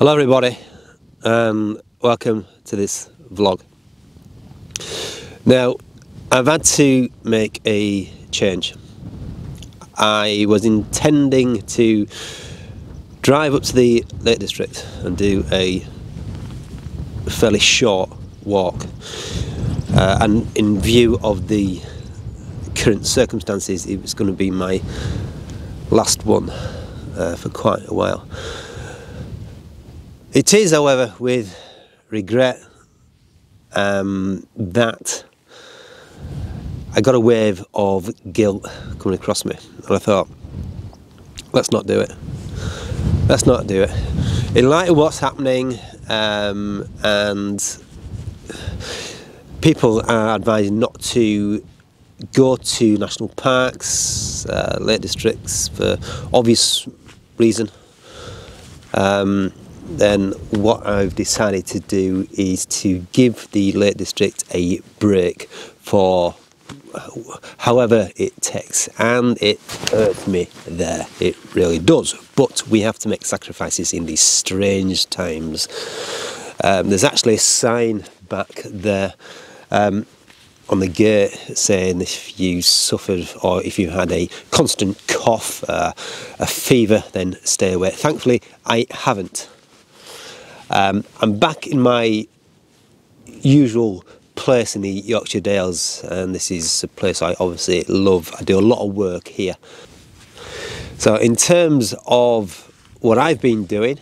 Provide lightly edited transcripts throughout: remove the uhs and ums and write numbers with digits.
Hello everybody, and welcome to this vlog. Now, I've had to make a change. I was intending to drive up to the Lake District and do a fairly short walk, and in view of the current circumstances, it was going to be my last one for quite a while. It is, however, with regret that I got a wave of guilt coming across me, and I thought, let's not do it. Let's not do it. In light of what's happening, and people are advising not to go to national parks, Lake Districts, for obvious reason. Then what I've decided to do is to give the Lake District a break for however it takes, and it hurts me there, it really does, but we have to make sacrifices in these strange times. There's actually a sign back there on the gate saying if you suffered or if you had a constant cough, a fever, then stay away. Thankfully I haven't. I'm back in my usual place in the Yorkshire Dales, and this is a place I obviously love. I do a lot of work here. So in terms of what I've been doing,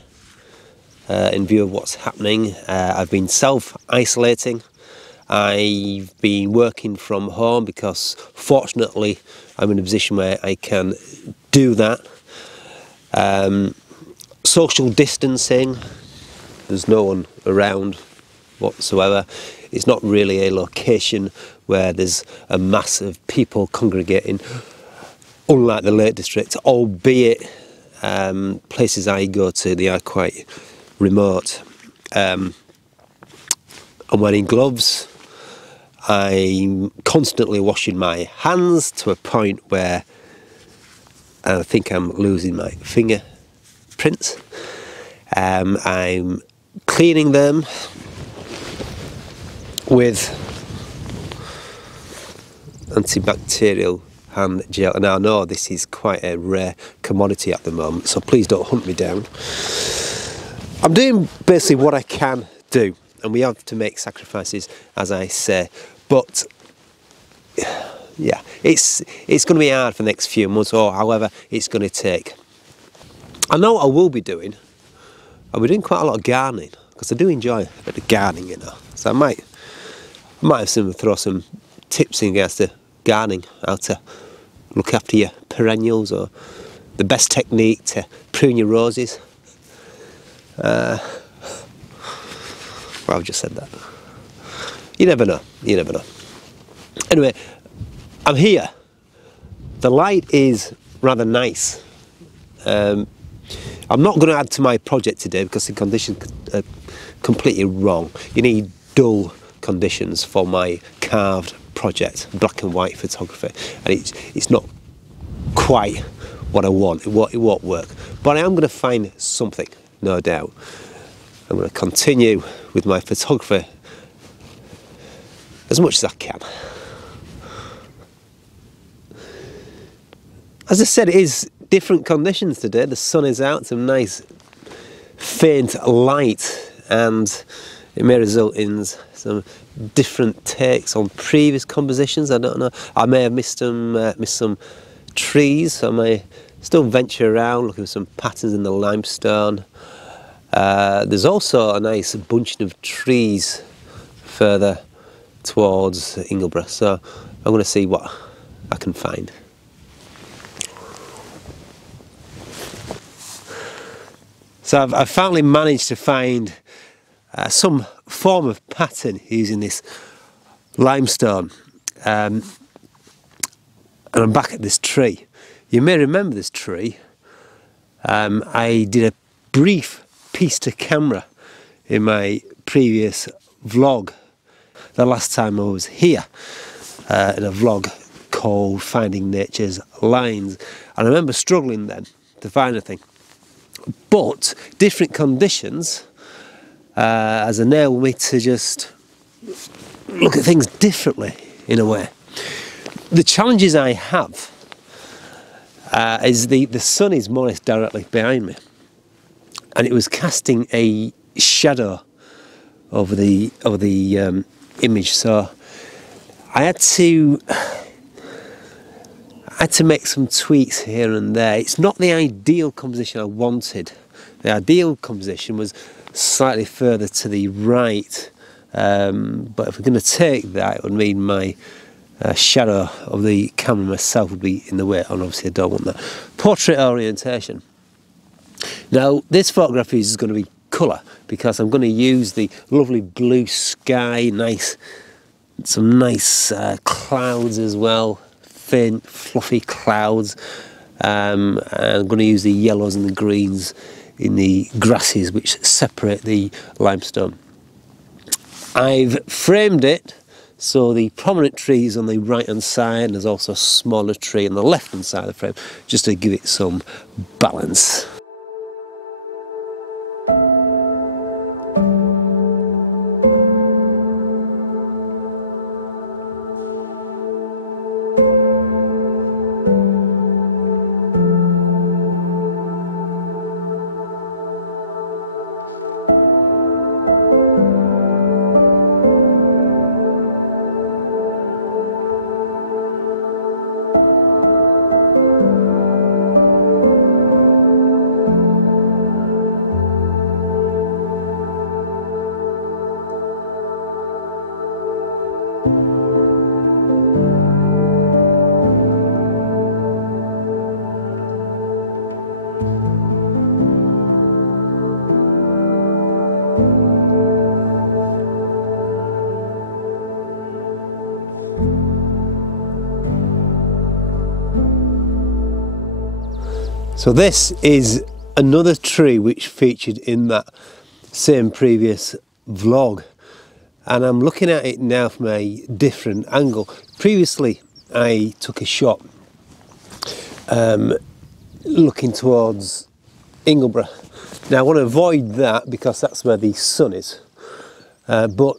in view of what's happening, I've been self-isolating. I've been working from home because fortunately I'm in a position where I can do that. Social distancing. There's no one around whatsoever. It's not really a location where there's a mass of people congregating, unlike the Lake District, albeit places I go to, they are quite remote. I'm wearing gloves. I'm constantly washing my hands to a point where I think I'm losing my fingerprints. I'm cleaning them with antibacterial hand gel, and I know this is quite a rare commodity at the moment, so please don't hunt me down. I'm doing basically what I can do, and we have to make sacrifices, as I say, but yeah, it's going to be hard for the next few months, or however it's going to take. I know what I will be doing. I'll be doing quite a lot of gardening, because I do enjoy a bit of gardening, you know. So I might have throw some tips in regards to gardening, how to look after your perennials, or the best technique to prune your roses. Well, I've just said that. You never know. You never know. Anyway, I'm here. The light is rather nice. I'm not going to add to my project today because the conditions are completely wrong. You need dull conditions for my carved project, black and white photography, and it's not quite what I want. It won't work, but I am going to find something, no doubt. I'm going to continue with my photography as much as I can. As I said, it is different conditions today. The sun is out, some nice faint light, and it may result in some different takes on previous compositions. I don't know. I may have missed some trees, so I may still venture around looking for some patterns in the limestone. There's also a nice bunch of trees further towards Ingleborough, so I'm going to see what I can find. So I've finally managed to find some form of pattern using this limestone, and I'm back at this tree. You may remember this tree. I did a brief piece to camera in my previous vlog, the last time I was here, in a vlog called Finding Nature's Lines, and I remember struggling then to find anything. But different conditions has enabled me to just look at things differently in a way. The challenges I have is the sun is more or less directly behind me, and it was casting a shadow over the image, so I had to make some tweaks here and there. It's not the ideal composition I wanted. The ideal composition was slightly further to the right, but if we're going to take that, it would mean my shadow of the camera myself would be in the way, and obviously I don't want that. Portrait orientation. Now this photograph is going to be colour, because I'm going to use the lovely blue sky, some nice clouds as well, thin fluffy clouds. I'm going to use the yellows and the greens in the grasses which separate the limestone. I've framed it so the prominent tree is on the right hand side, and there's also a smaller tree on the left hand side of the frame, just to give it some balance. So this is another tree which featured in that same previous vlog, and I'm looking at it now from a different angle. Previously I took a shot looking towards Ingleborough. Now I want to avoid that because that's where the sun is, but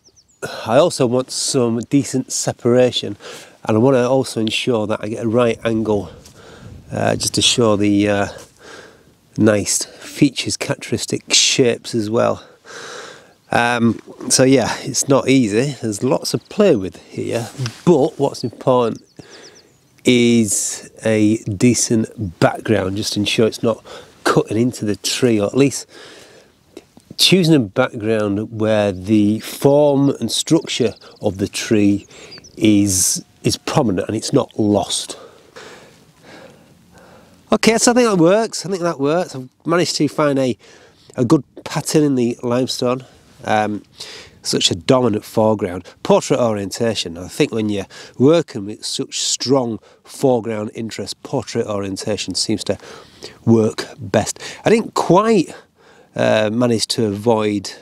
I also want some decent separation, and I want to also ensure that I get a right angle just to show the nice features, characteristic shapes as well. So yeah, it's not easy. There's lots to play with here, but what's important is a decent background, just to ensure it's not cutting into the tree, or at least choosing a background where the form and structure of the tree is prominent and it's not lost. Okay, so I think that works. I've managed to find a good pattern in the limestone, such a dominant foreground. Portrait orientation. I think when you're working with such strong foreground interest, portrait orientation seems to work best. I didn't quite manage to avoid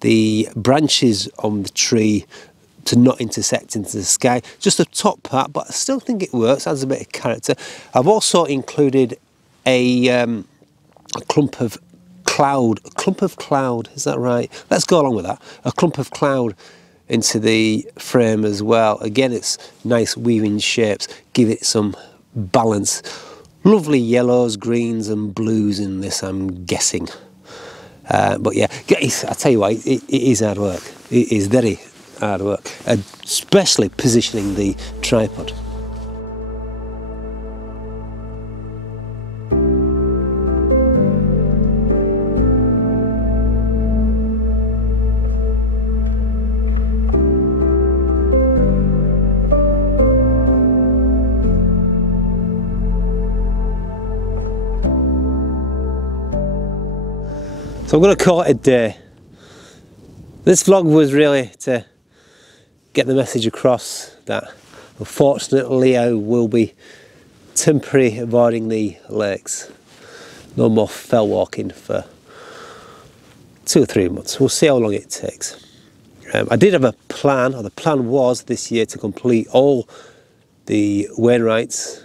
the branches on the tree to not intersect into the sky, just the top part, but I still think it works, adds a bit of character. I've also included a clump of cloud, is that right? Let's go along with that. A clump of cloud into the frame as well. Again, it's nice weaving shapes, give it some balance. Lovely yellows, greens and blues in this, I'm guessing. But yeah, I tell you what, it is hard work. It is very hard work, especially positioning the tripod. So I'm going to call it a day. This vlog was really to get the message across that unfortunately I will be temporarily avoiding the lakes. No more fell walking for 2 or 3 months. We'll see how long it takes. I did have a plan, or the plan was this year to complete all the Wainwrights.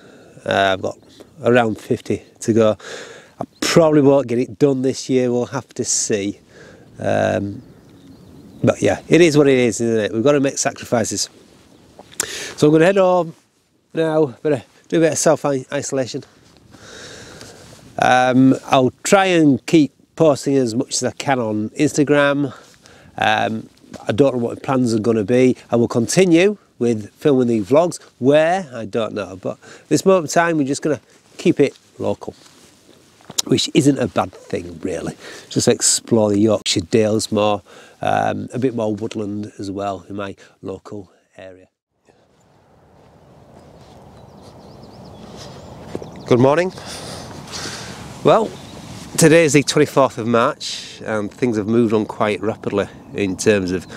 I've got around 50 to go. I Probably won't get it done this year, we'll have to see. But yeah, it is what it is, isn't it? We've got to make sacrifices. So I'm going to head home now, better do a bit of self-isolation. I'll try and keep posting as much as I can on Instagram. I don't know what my plans are going to be. I will continue with filming the vlogs. Where? I don't know. But this moment in time, we're just going to keep it local, which isn't a bad thing, really. Just explore the Yorkshire Dales more, a bit more woodland as well in my local area. Good morning. Well, today is the 24th of March and things have moved on quite rapidly in terms of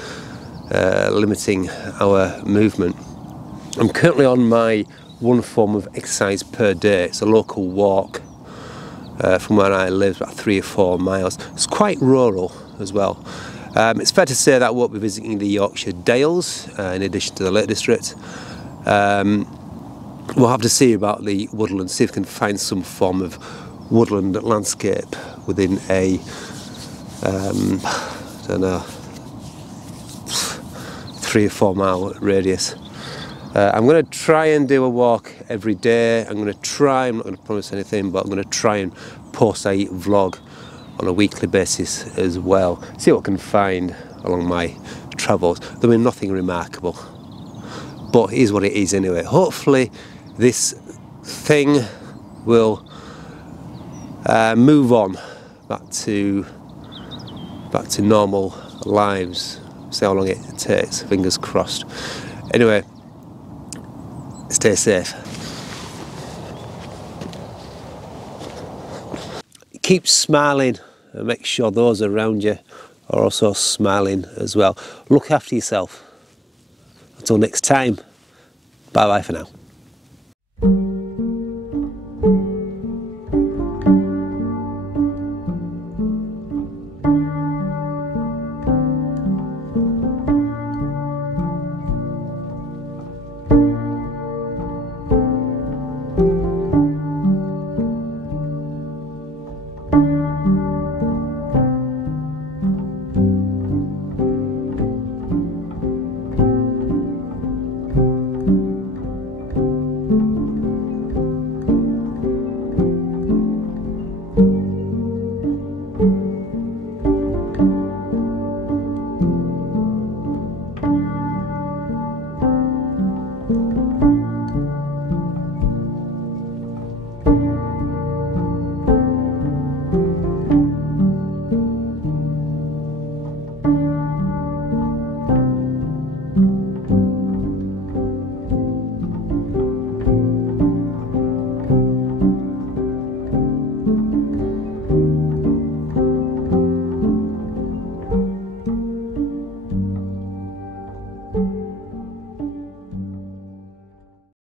limiting our movement. I'm currently on my one form of exercise per day. It's a local walk from where I live, about 3 or 4 miles. It's quite rural as well. It's fair to say that I won't be visiting the Yorkshire Dales in addition to the Lake District. We'll have to see about the woodland, see if we can find some form of woodland landscape within a, I don't know, 3 or 4 mile radius. I'm going to try and do a walk every day. I'm going to try, I'm not going to promise anything, but I'm going to try and post a vlog on a weekly basis as well. See what I can find along my travels. There'll be nothing remarkable, but it is what it is anyway. Hopefully this thing will move on back to normal lives. See how long it takes, fingers crossed. Anyway, stay safe. Keep smiling and make sure those around you are also smiling as well. Look after yourself. Until next time, bye bye for now.